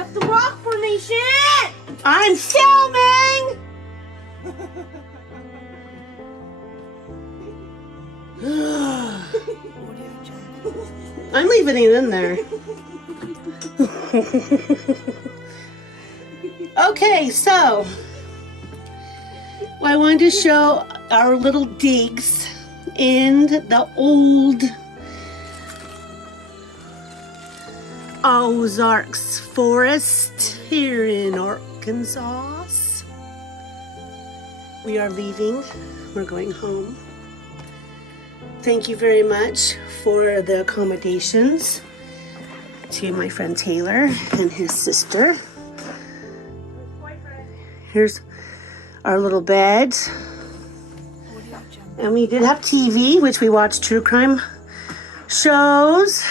left the rock formation. I'm filming. I'm leaving it in there. Okay, so I wanted to show our little digs in the old Ozarks forest here in Arkansas. We are leaving. We're going home. Thank you very much for the accommodations to my friend Taylor and his sister. Here's our little bed. And we did have TV, which we watched true crime shows.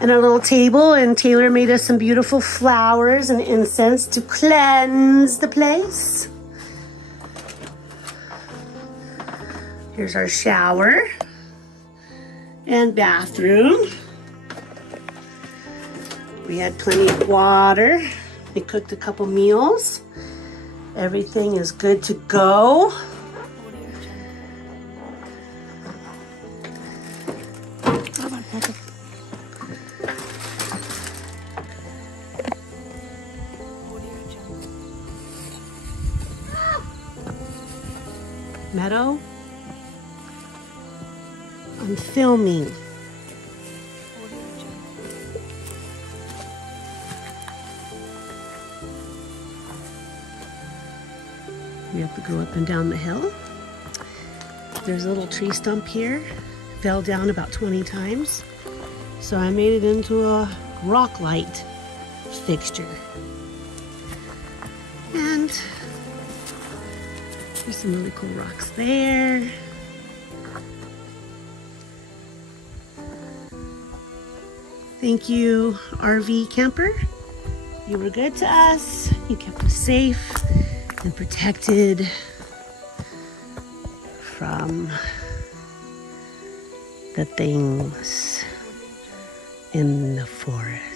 And our little table, and Taylor made us some beautiful flowers and incense to cleanse the place. Here's our shower and bathroom. We had plenty of water. We cooked a couple meals. Everything is good to go. Meadow, I'm filming. We have to go up and down the hill. There's a little tree stump here. Fell down about 20 times. So I made it into a rock light fixture. And there's some really cool rocks there. Thank you, RV camper. You were good to us. You kept us safe and protected from the things in the forest.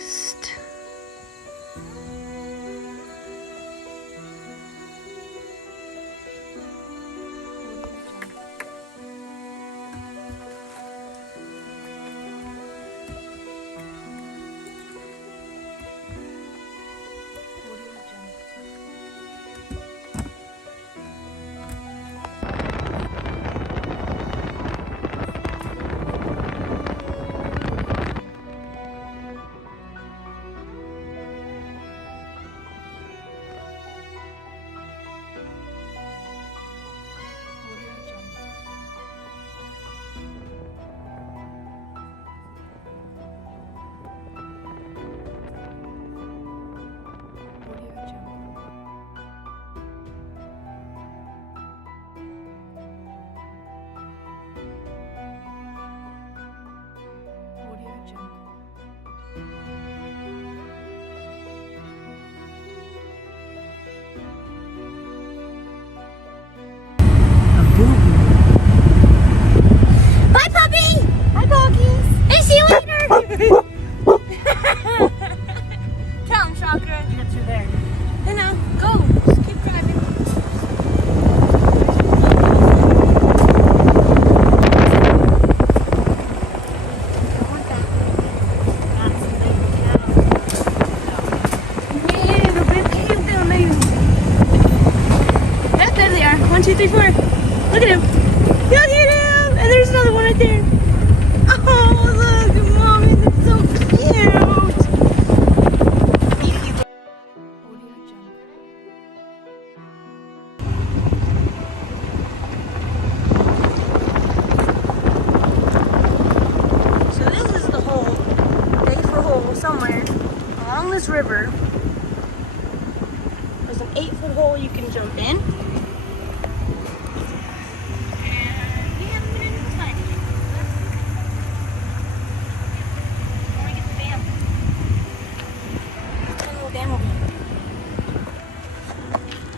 Bye, puppy. Bye, doggies. And see you later. Tell him, Shocker. Get through there. I know. Go. Just keep driving. Yeah, the big cave down there. Yep, there they are. 1, 2, 3, 4. Look at him. Look at him. And there's another one right there. Oh, look, Mommy, that's so cute. So this is the hole, bait for hole somewhere along this river. There's an 8-foot hole you can jump in.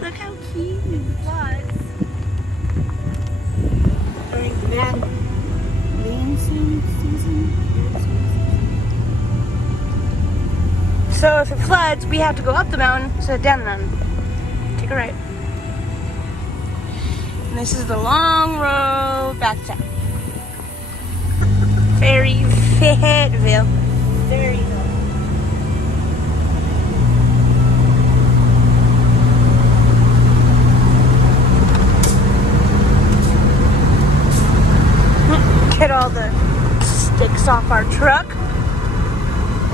Look how cute it was. During that rain season. So if it floods, we have to go up the mountain instead of down the mountain. Take a right. And this is the long road back to town. Very Fayetteville. Very Get all the sticks off our truck.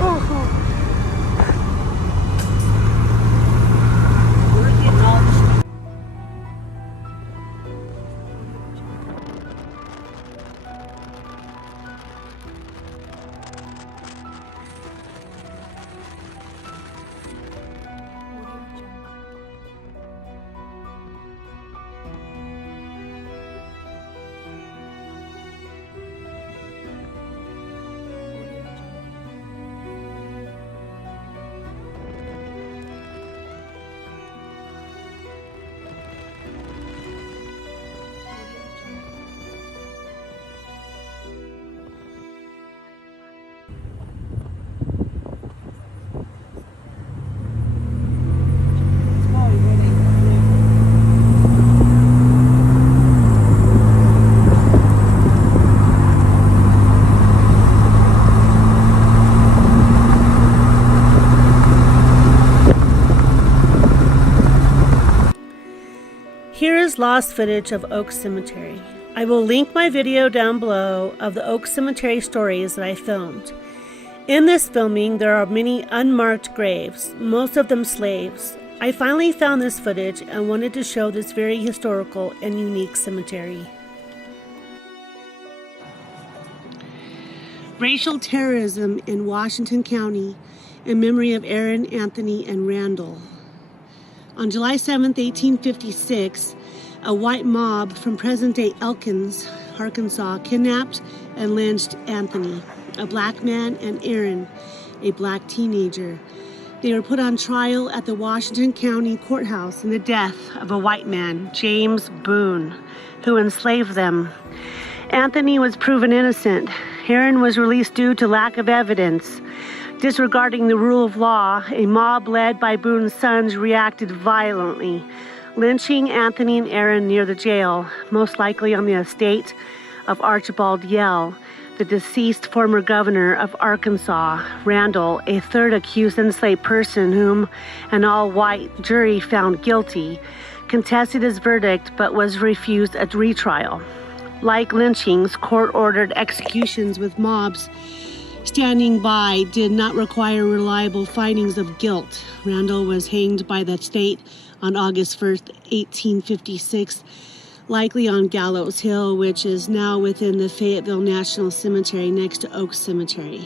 Ooh. We're getting all the Here is lost footage of Oak Cemetery. I will link my video down below of the Oak Cemetery stories that I filmed. In this filming, there are many unmarked graves, most of them slaves. I finally found this footage and wanted to show this very historical and unique cemetery. Racial terrorism in Washington County in memory of Aaron, Anthony, and Randall. On July 7, 1856, a white mob from present-day Elkins, Arkansas, kidnapped and lynched Anthony, a black man, and Aaron, a black teenager. They were put on trial at the Washington County Courthouse in the death of a white man, James Boone, who enslaved them. Anthony was proven innocent. Aaron was released due to lack of evidence. Disregarding the rule of law, a mob led by Boone's sons reacted violently, lynching Anthony and Aaron near the jail, most likely on the estate of Archibald Yell, the deceased former governor of Arkansas. Randall, a third accused enslaved person whom an all-white jury found guilty, contested his verdict but was refused a retrial. Like lynchings, court-ordered executions with mobs standing by did not require reliable findings of guilt. Randall was hanged by the state on August 1st, 1856, likely on Gallows Hill, which is now within the Fayetteville National Cemetery next to Oak Cemetery.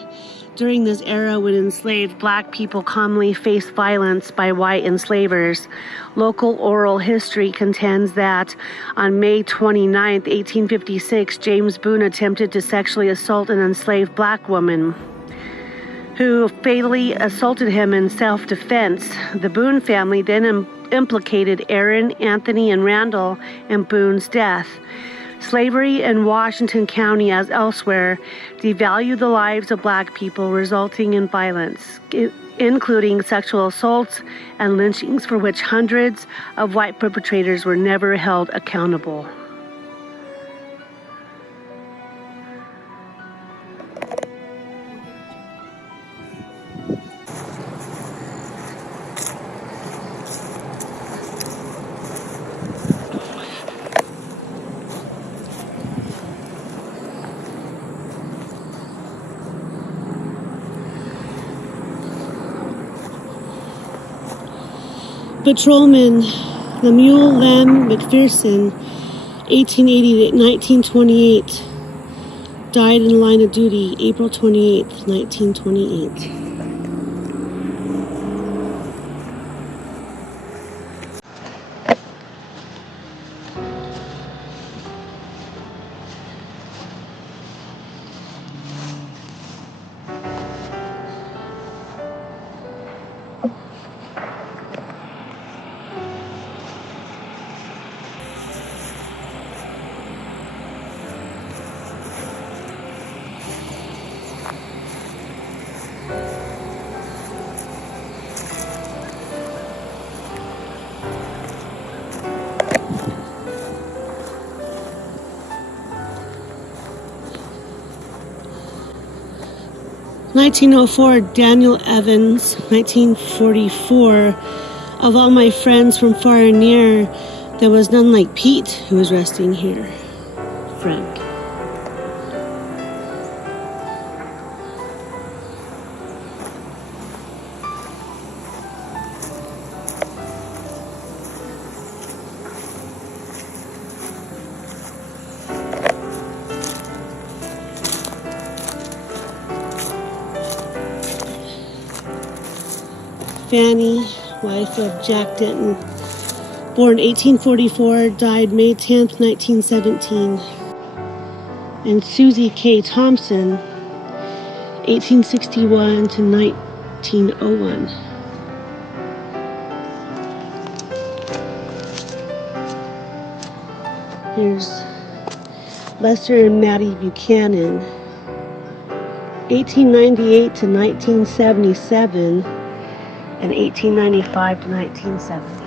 During this era when enslaved black people commonly faced violence by white enslavers, local oral history contends that on May 29, 1856, James Boone attempted to sexually assault an enslaved black woman who fatally assaulted him in self-defense. The Boone family then implicated Aaron, Anthony, and Randall in Boone's death. Slavery in Washington County, as elsewhere, devalued the lives of black people, resulting in violence, including sexual assaults and lynchings for which hundreds of white perpetrators were never held accountable. Patrolman Lemuel Lem McPherson, 1880 to 1928, died in the line of duty April 28, 1928. 1904, Daniel Evans. 1944, of all my friends from far and near, there was none like Pete, who was resting here. Frank. Fanny, wife of Jack Denton, born 1844, died May 10th, 1917. And Susie K. Thompson, 1861 to 1901. Here's Lester and Mattie Buchanan, 1898 to 1977, and 1895 to 1970.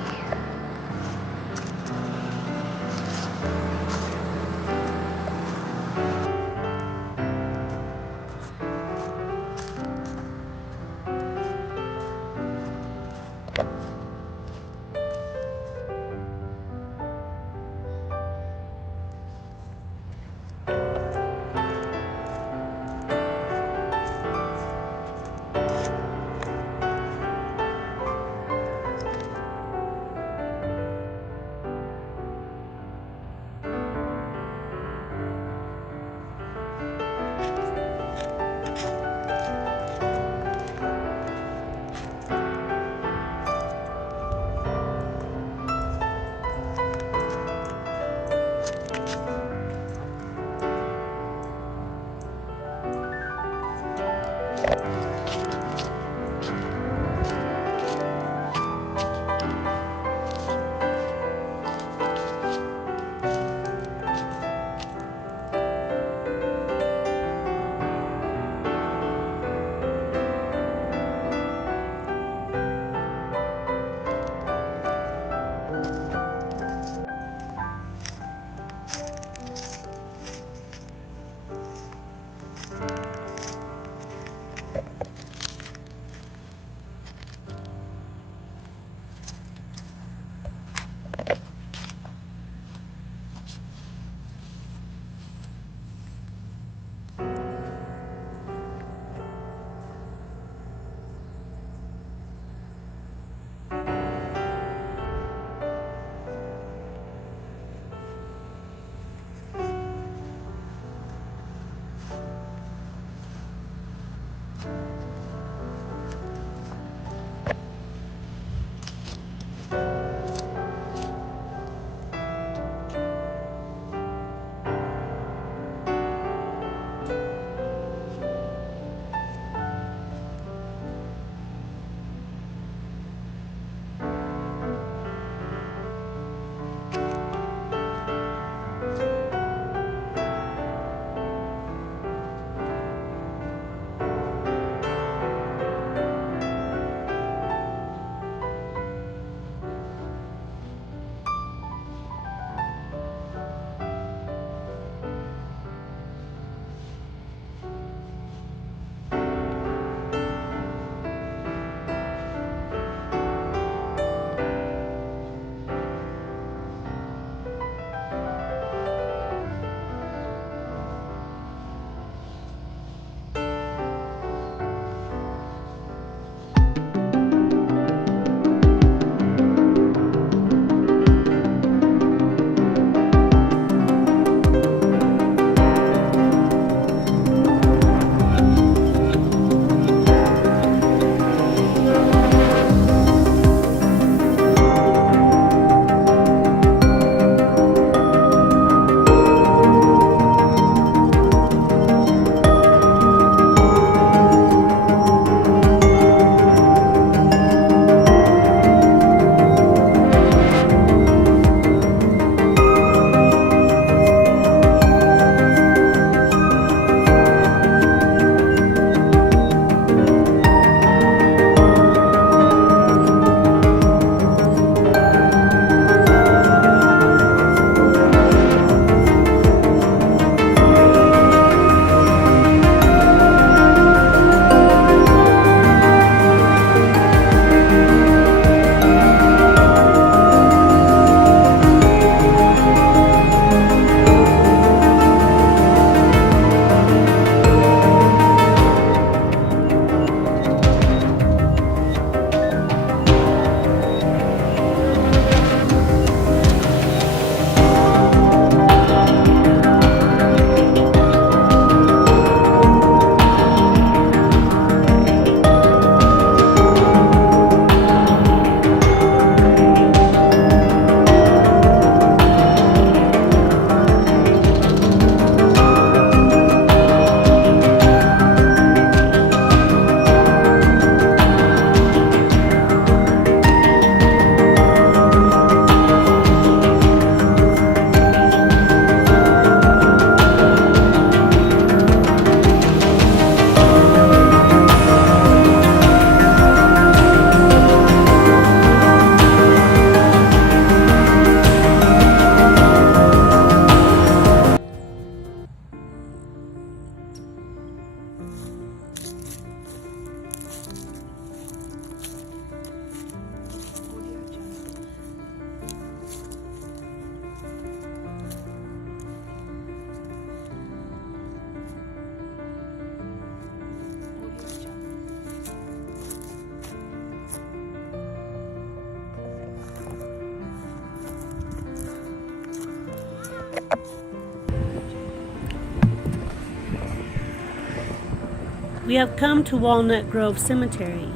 We have come to Walnut Grove Cemetery.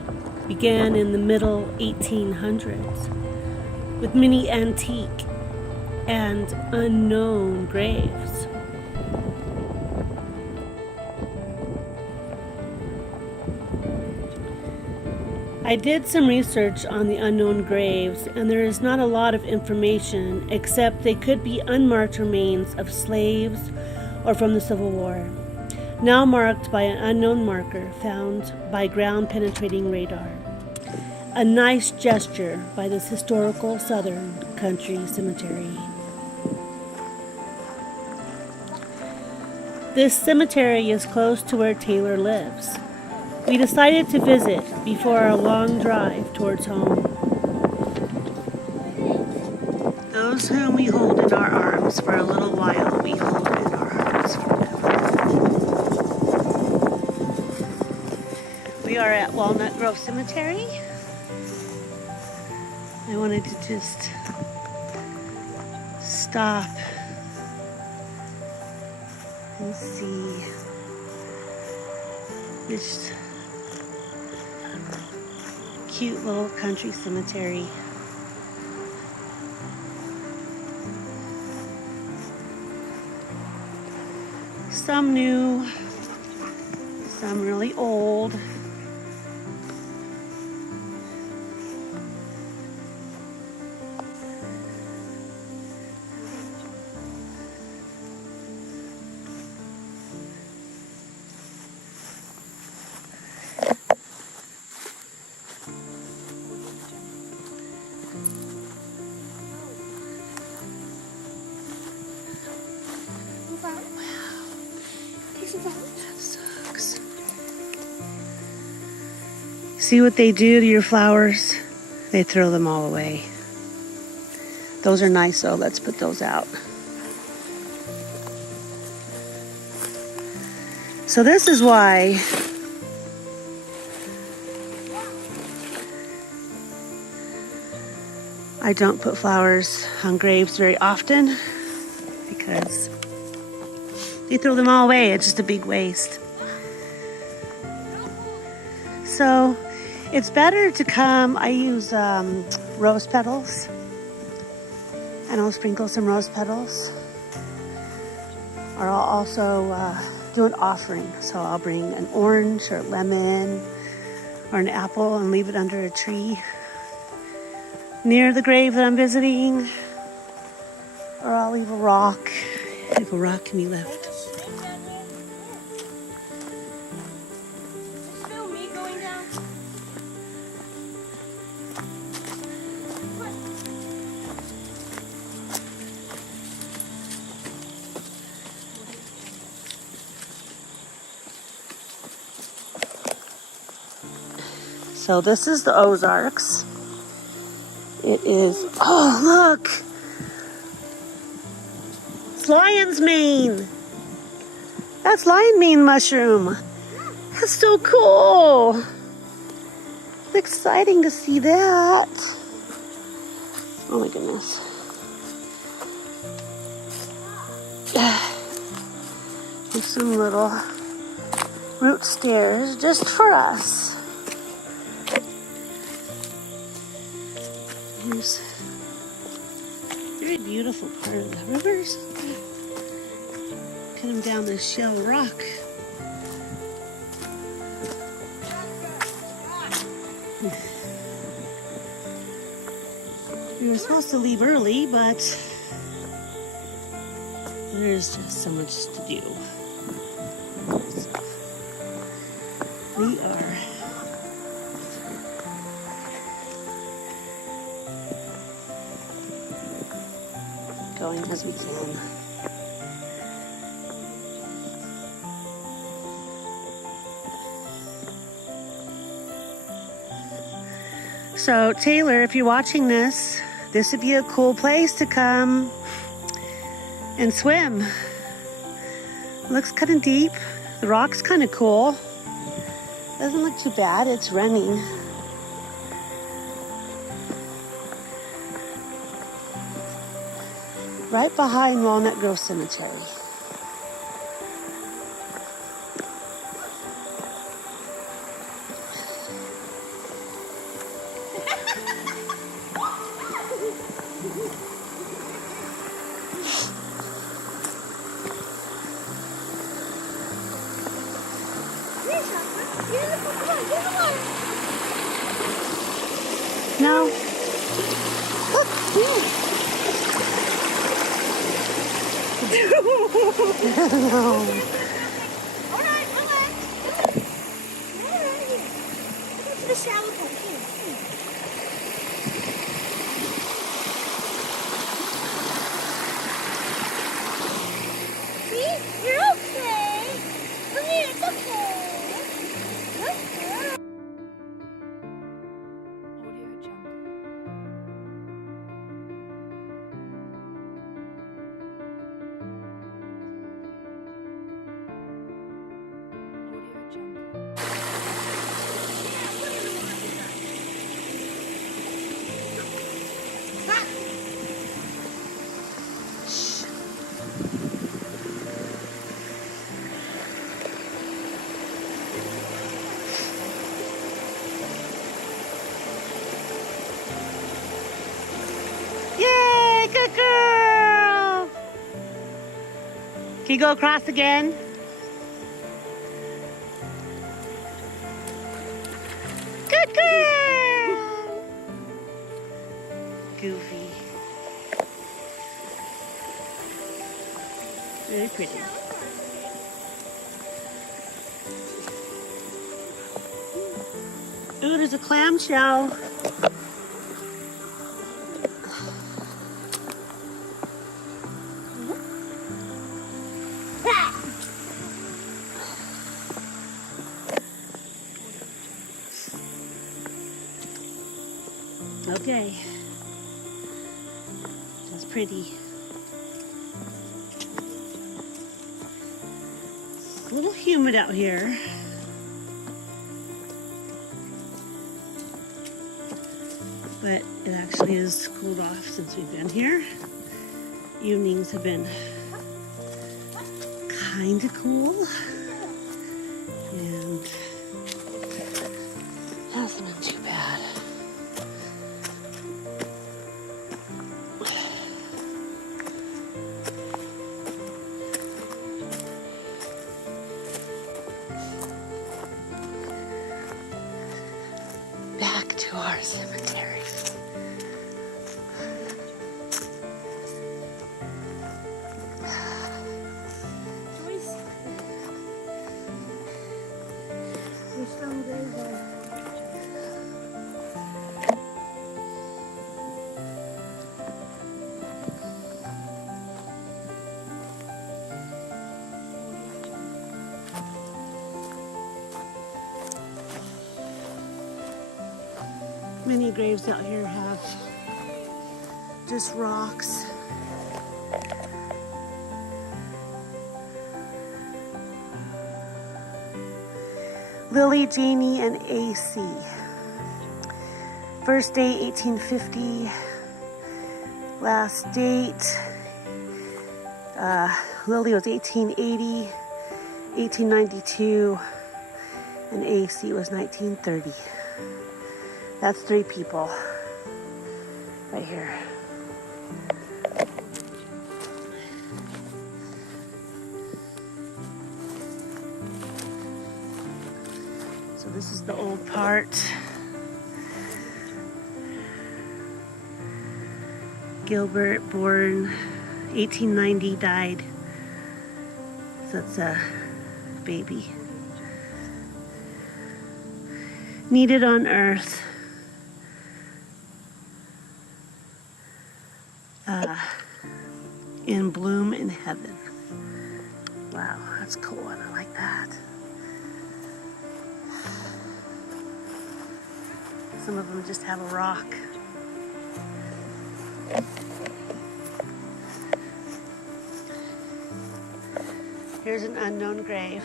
Began in the middle 1800s with many antique and unknown graves. I did some research on the unknown graves, and there is not a lot of information except they could be unmarked remains of slaves or from the Civil War, now marked by an unknown marker found by ground-penetrating radar. A nice gesture by this historical Southern country cemetery. This cemetery is close to where Taylor lives. We decided to visit before our long drive towards home. Those whom we hold in our arms for a little while, we hold in our hearts forever. We are at Walnut Grove Cemetery. I wanted to just stop and see this cute little country cemetery. Some new, some really old. That sucks. See what they do to your flowers? They throw them all away. Those are nice though. Let's put those out. So this is why I don't put flowers on graves very often, because they throw them all away. It's just a big waste. So it's better to come. I use rose petals, and I'll sprinkle some rose petals. Or I'll also do an offering. So I'll bring an orange or lemon or an apple and leave it under a tree near the grave that I'm visiting. Or I'll leave a rock if a rock can be left. So this is the Ozarks. It is, oh look! It's lion's mane. That's lion mane mushroom. That's so cool. It's exciting to see that. Oh my goodness. There's some little root stairs just for us. Here's a very beautiful part of the rivers. Cut them down this shell rock. We were supposed to leave early, but there's just so much to do. So we are going as we can. So Taylor, if you're watching this, this would be a cool place to come and swim. It looks kind of deep. The rock's kind of cool. Doesn't look too bad. It's running. Right behind Walnut Grove Cemetery. No. Alright, relax. Alright, here. Go to the shallow part. Here. See? You're okay. Come here, it's okay. Good girl. Audio Jungle. Audio Jungle. Yay, good girl. Can you go across again? Good girl. Goofy. Really pretty. Ooh, there's a clamshell. Okay. That's pretty. It's a little humid out here. But it actually has cooled off since we've been here. Evenings have been kind of cool. And hasn't been too bad. Back to our cemetery. Joyce. There's some graves on. Many graves out here have just rocks. Lily, Janie, and AC. First date 1850. Last date Lily was 1880, 1892, and AC was 1930. That's 3 people right here. So this is the old part. Gilbert, born 1890, died. So it's a baby. Needed on earth. In bloom in heaven. Wow, that's cool. I like that. Some of them just have a rock. Here's an unknown grave.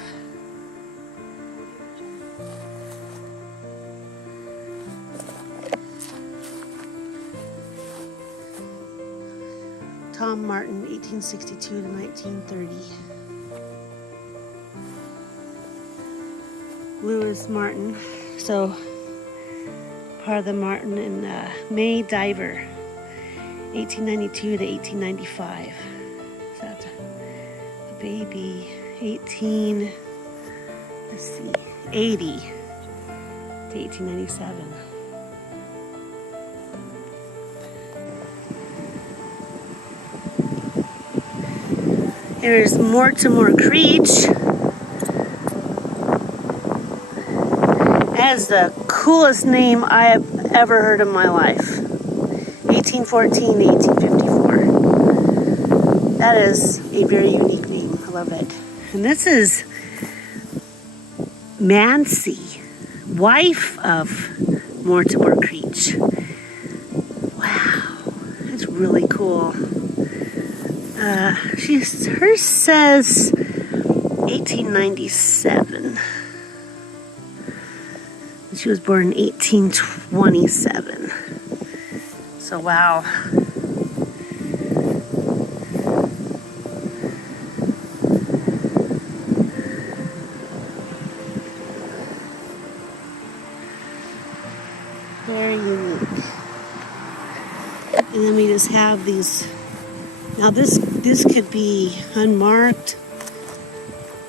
Tom Martin, 1862 to 1930. Lewis Martin. So part of the Martin and May Diver, 1892 to 1895. So that's a baby, 80 to 1897. Here's Mortimer Creech. That is the coolest name I have ever heard in my life. 1814 to 1854. That is a very unique name. I love it. And this is Mancy, wife of Mortimer Creech. Wow, that's really cool. Hers says 1897. She was born in 1827. So wow. Very unique. And then we just have these. Now this could be unmarked.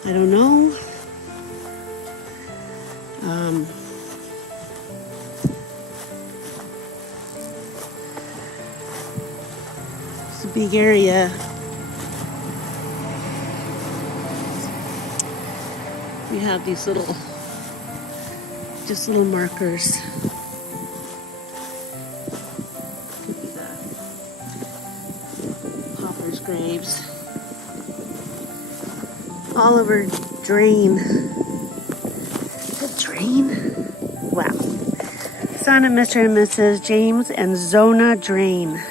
I don't know. It's a big area. We have these little markers. Could be the Hopper's graves. Oliver Drain. The Drain? Wow. Son of Mr. and Mrs. James and Zona Drain.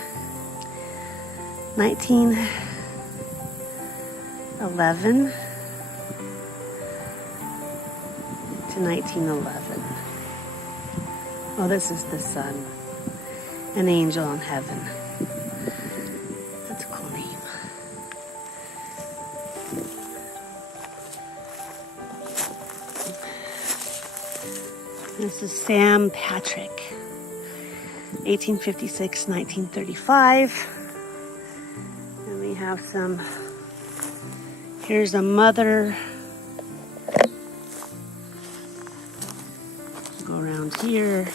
1911 to 1911. Oh, this is the son. An angel in heaven. That's a cool name. This is Sam Patrick. 1856, 1935. And we have some, here's a mother. Go around here.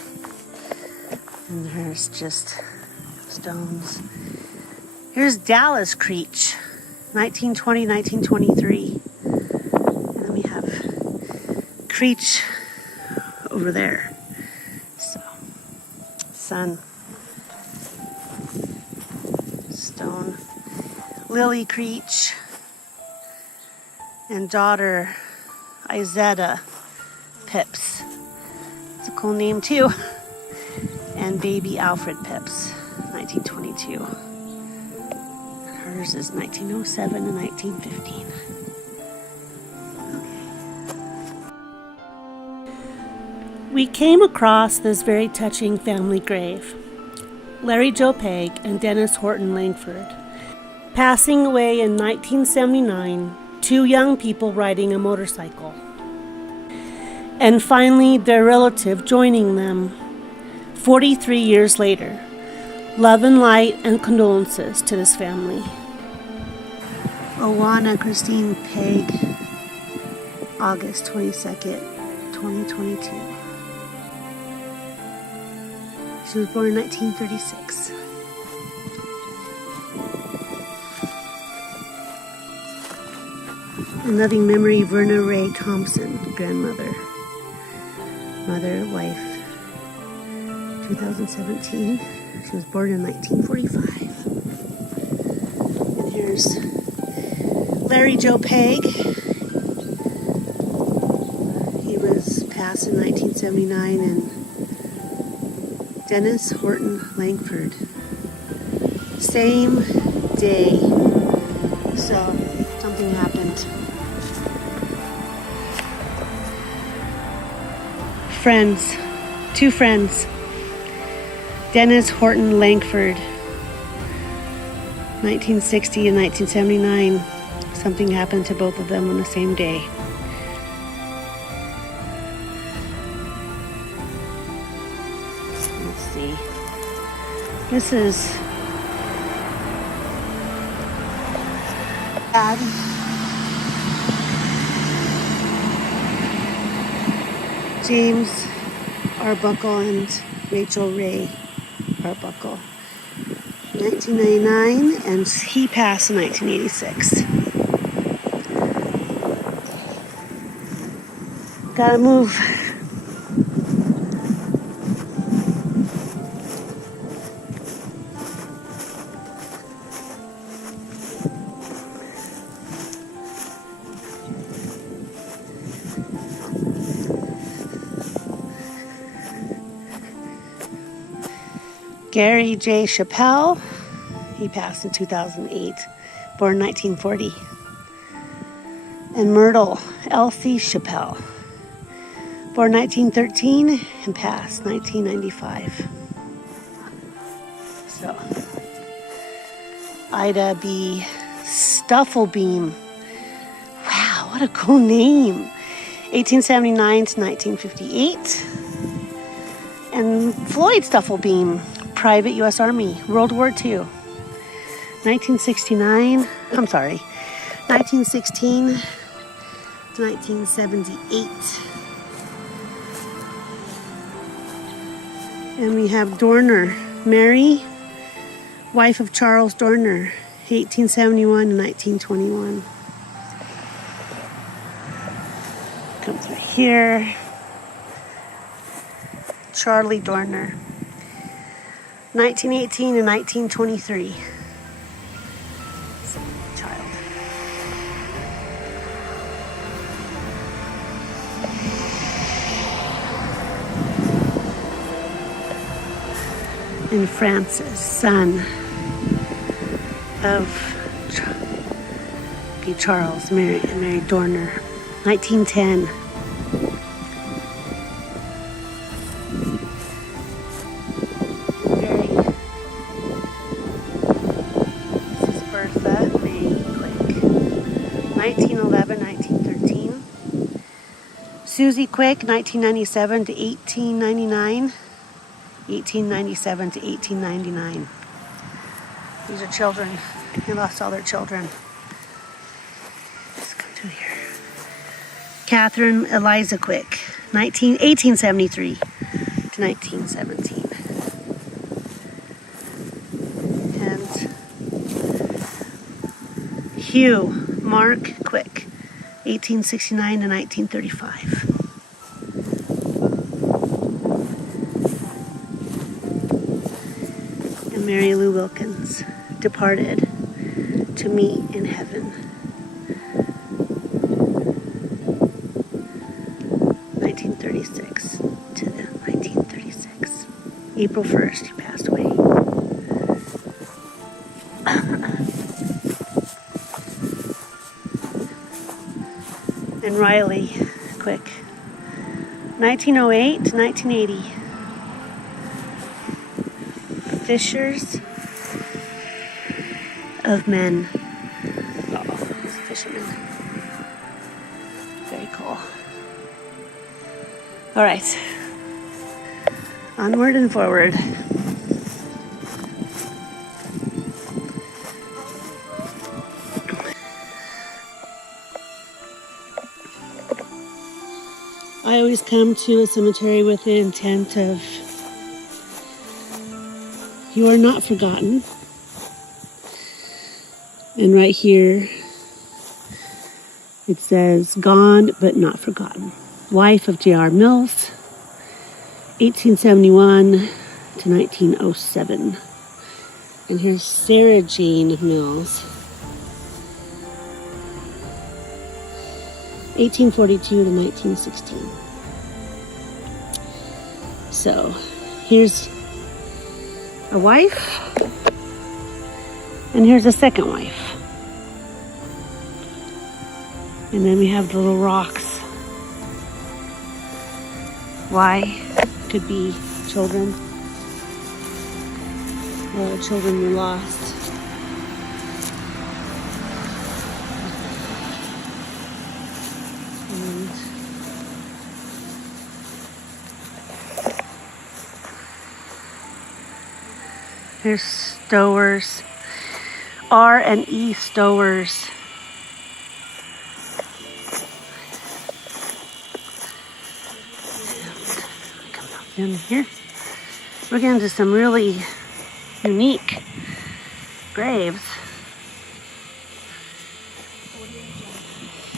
And there's just stones. Here's Dallas Creech, 1920, 1923. And then we have Creech over there. So, son, stone, Lily Creech, and daughter Izetta Pips. It's a cool name too. And baby Alfred Pips, 1922. Hers is 1907 to 1915. We came across this very touching family grave. Larry Joe Pegg and Dennis Horton Langford. Passing away in 1979, two young people riding a motorcycle. And finally, their relative joining them 43 years later. Love and light and condolences to this family. Owana Christine Pegg, August 22nd, 2022. She was born in 1936. In loving memory, Verna Ray Thompson, grandmother. Mother, wife, 2017. She was born in 1945. And here's Larry Joe Pegg. He was passed in 1979, and Dennis Horton Langford. Same day. So, something happened. Friends. Two friends. Dennis Horton Langford. 1960 and 1979. Something happened to both of them on the same day. see. This is Dad. James Arbuckle and Rachel Ray Arbuckle. 1999, and he passed in 1986. Gotta move. Gary J. Chappelle, he passed in 2008, born 1940. And Myrtle Elsie Chappelle, born 1913 and passed 1995. So, Ida B. Stufflebeam. Wow, what a cool name. 1879 to 1958. And Floyd Stufflebeam, Private U.S. Army, World War II. 1916 to 1978. And we have Dorner, Mary, wife of Charles Dorner, 1871 to 1921. Comes right here. Charlie Dorner, 1918 to 1923. Child. And Francis, son of Charles, Mary Dorner, 1910. This is Bertha May Quick, 1911, 1913. Susie Quick, 1997 to 1899. 1897 to 1899. These are children. They lost all their children. Let's come to here. Catherine Eliza Quick, 1873 to 1917. And Hugh Mark Quick, 1869 to 1935. Mary Lou Wilkins, departed to meet in heaven. 1936 to 1936. April 1st, he passed away. And Riley Quick, 1908 to 1980. Fishers of men. Oh, he's a fisherman. Very cool. All right. Onward and forward. I always come to a cemetery with the intent of you are not forgotten. And right here, it says, gone but not forgotten. Wife of J.R. Mills, 1871 to 1907. And here's Sarah Jane Mills, 1842 to 1916. So, here's a wife, and here's a second wife. And then we have the little rocks. Why? Could be children. Children were lost. And There's stowers. R and E stowers. Come up in here. We're getting to some really unique graves.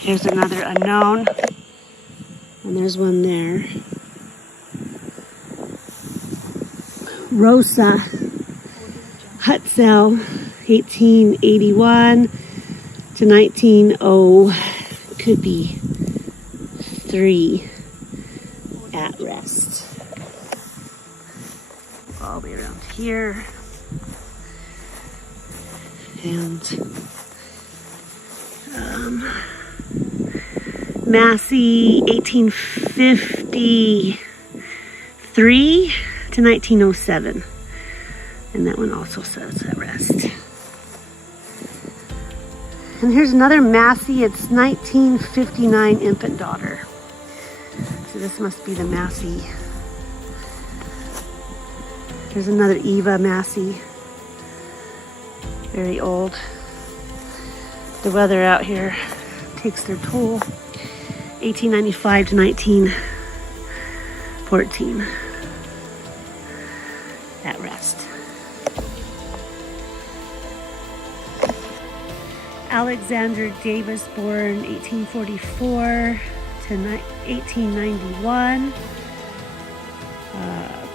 Here's another unknown. And there's one there. Rosa Hutzel, 1881 to 1903, could be 3 at rest. All the way around here. And Massey, 1853 to 1907. And that one also says at rest. And here's another Massey. It's 1959 infant daughter. So this must be the Massey. There's another Eva Massey. Very old. The weather out here takes their toll. 1895 to 1914. At rest. Alexander Davis, born 1844 to 1891.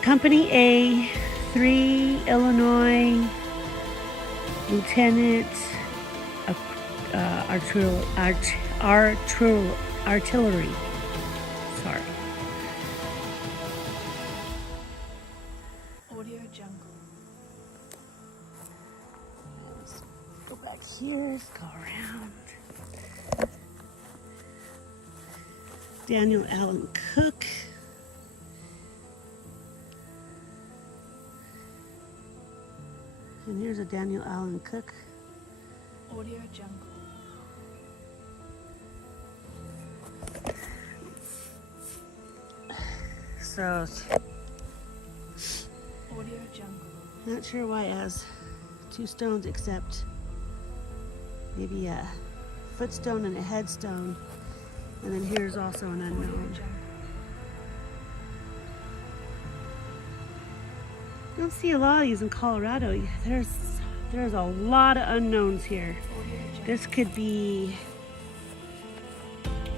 Company A, 3, Illinois, Lieutenant, artillery. Sorry. Audio Jungle. Let's go back here. Let's go around. Daniel Allen Cook. And here's a Daniel Allen Cook. Audio Jungle. So, Audio Jungle. not sure why it has 2 stones, except maybe a footstone and a headstone. And then here's also an Audio unknown. Jungle. You don't see a lot of these in Colorado. There's a lot of unknowns here. Audio Jungle. This could be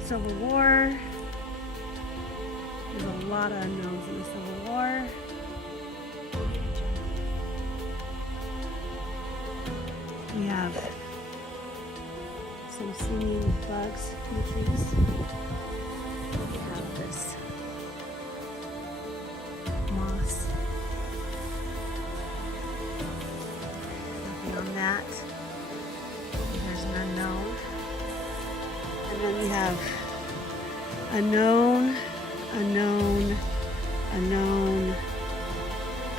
Civil War. There's a lot of unknowns in the Civil War. Audio Jungle. We have some singing bugs in the trees. We have this moss. Beyond that, there's an unknown. And then we have unknown, unknown, unknown,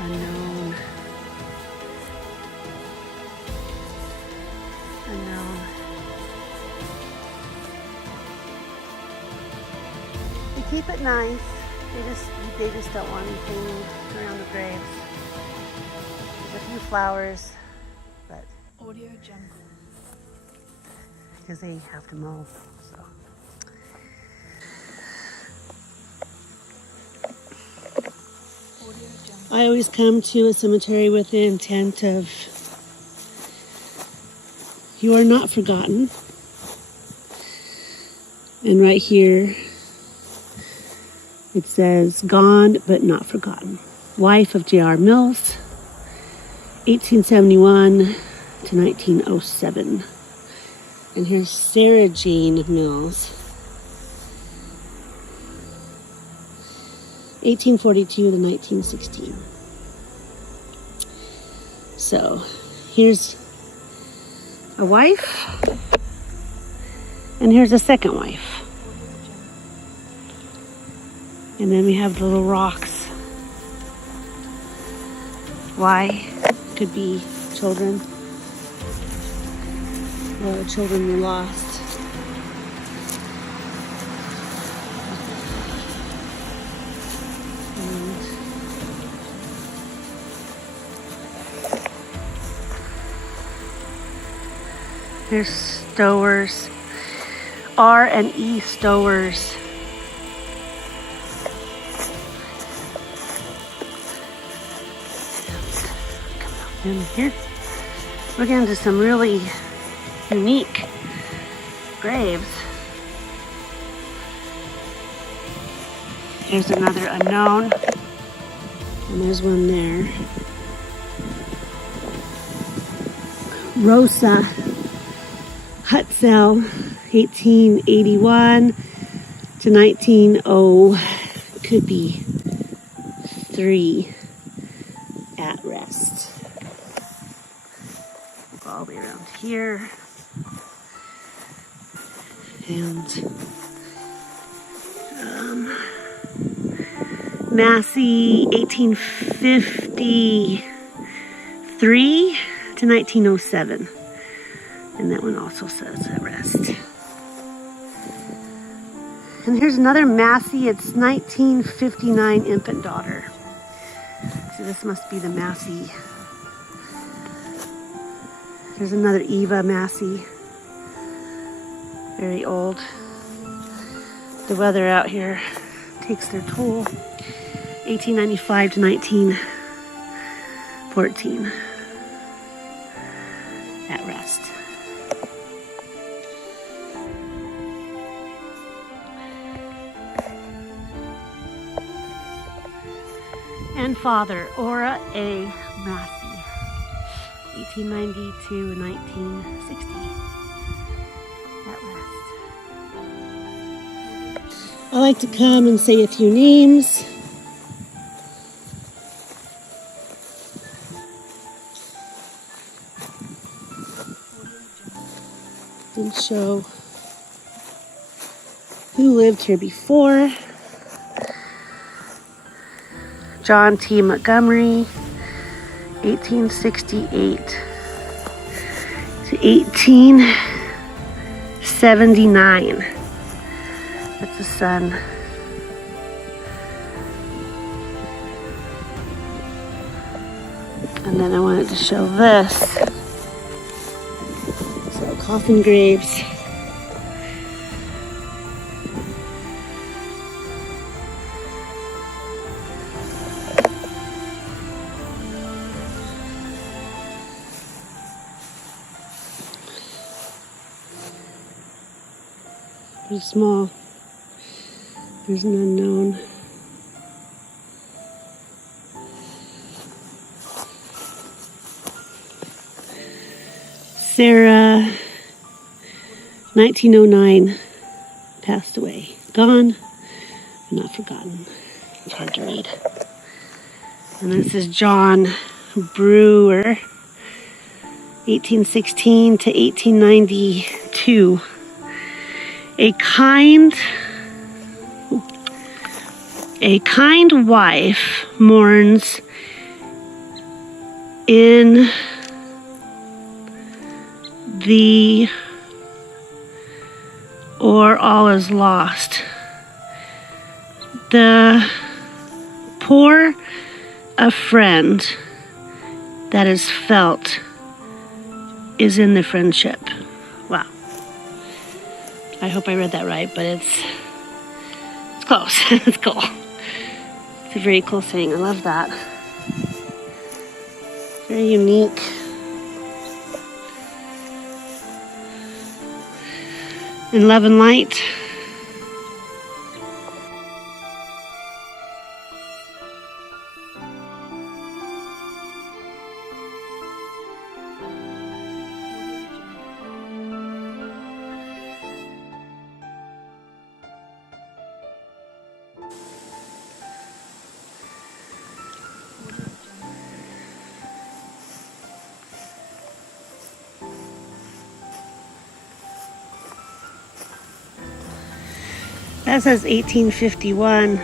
unknown, unknown. They keep it nice. They just don't want anything around the graves. There's a few flowers, but Audio Jungle. because they have to mow, so. Audio Jungle. I always come to a cemetery with the intent of, you are not forgotten. And right here, it says, gone but not forgotten. Wife of J.R. Mills, 1871 to 1907. And here's Sarah Jane Mills, 1842 to 1916. So here's a wife, and here's a second wife. And then we have the little rocks. Why? Could be children. A lot of children were lost. And There's stowers. R and E stowers. In here, we're getting into some really unique graves. There's another unknown, and there's one there. Rosa Hutzel, 1881 to 1900, could be 3 at rest. All the way around here. And Massey, 1853 to 1907. And that one also says at rest. And here's another Massey. It's 1959 infant daughter. So this must be the Massey. There's another Eva Massey. Very old. The weather out here takes their toll. 1895 to 1914. At rest. And father, Ora A. Massey. 1892 and 1960. At rest. I like to come and say a few names. And show who lived here before. John T. Montgomery, 1868 to 1879. That's the son. And then I wanted to show this. So coffin graves. Pretty small. There's an unknown. Sarah, 1909, passed away. Gone, but not forgotten. It's hard to read. And this is John Brewer, 1816 to 1892. A kind wife mourns in the or all is lost. The poor a friend that is felt is in the friendship. Wow. I hope I read that right, but it's close. It's cool. It's a very cool saying. I love that. Very unique. In love and light. That says 1851.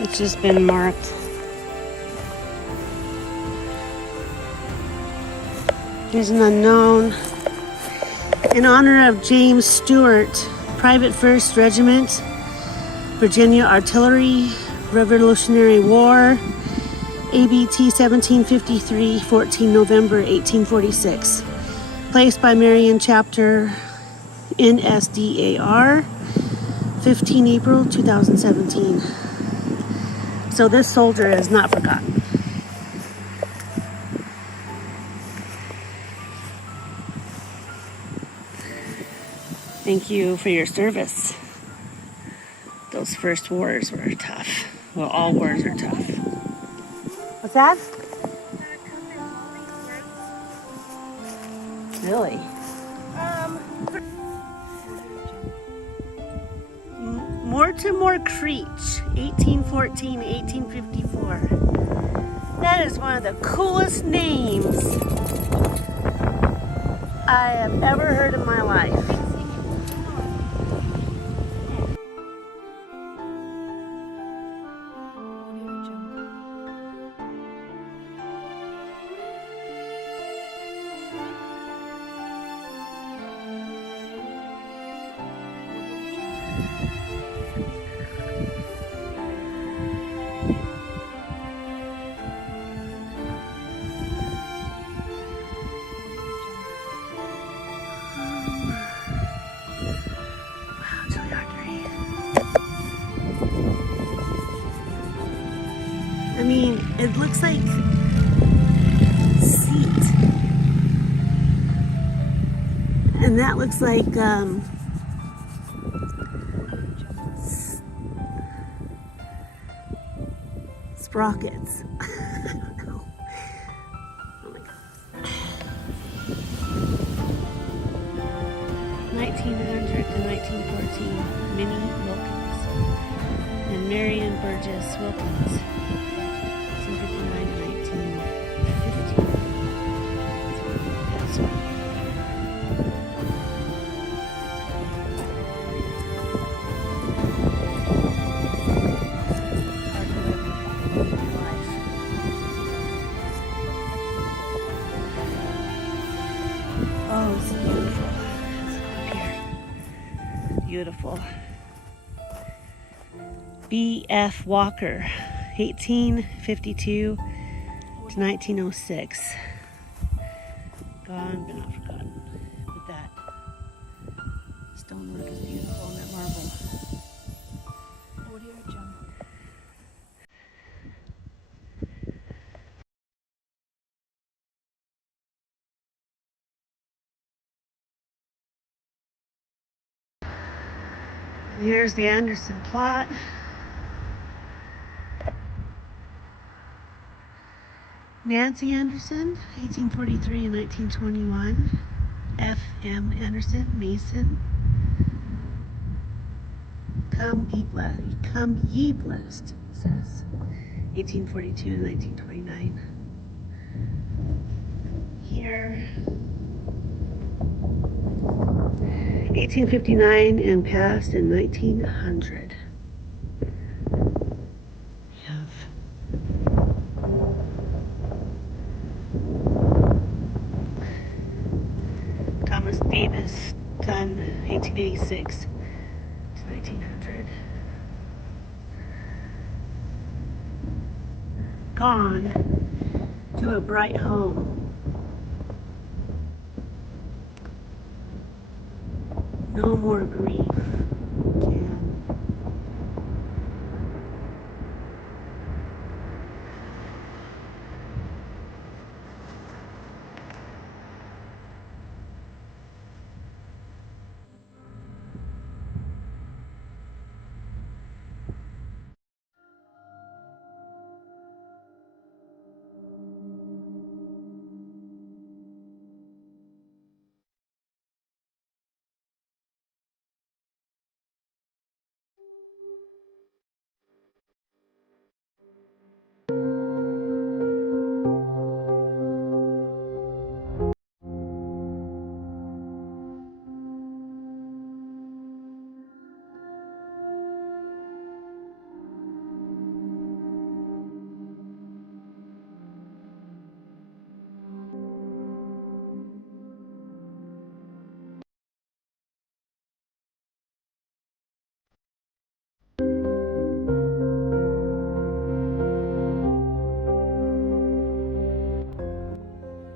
It's just been marked. Here's an unknown. In honor of James Stewart, Private 1st Regiment, Virginia Artillery, Revolutionary War, ABT 1753, 14 November 1846. Placed by Marion Chapter NSDAR, 15 April 2017. So this soldier is not forgotten. Thank you for your service. Those first wars were tough. Well, all wars are tough. What's that? Really? Mortimer Creech, 1814, 1854. That is one of the coolest names I have ever heard in my life. I mean, it looks like seat. And that looks like sprockets. I don't know. Oh my God. 1900 to 1914, Minnie Wilkins and Marion Burgess Wilkins. 1959 to 1915. That's right. Oh, it's beautiful. Let's go up here. Beautiful. B.F. Walker, 1852 to 1906. Gone but not forgotten. But that stonework is beautiful and that marble. Audio Jungle. Here's the Anderson plot. Nancy Anderson, 1843 and 1921. F.M. Anderson, Mason. Come ye blessed, it says. 1842 and 1929. Here. 1859 and passed in 1900. We have Thomas Davis, done 1886 to 1900. Gone to a bright home. No more grief.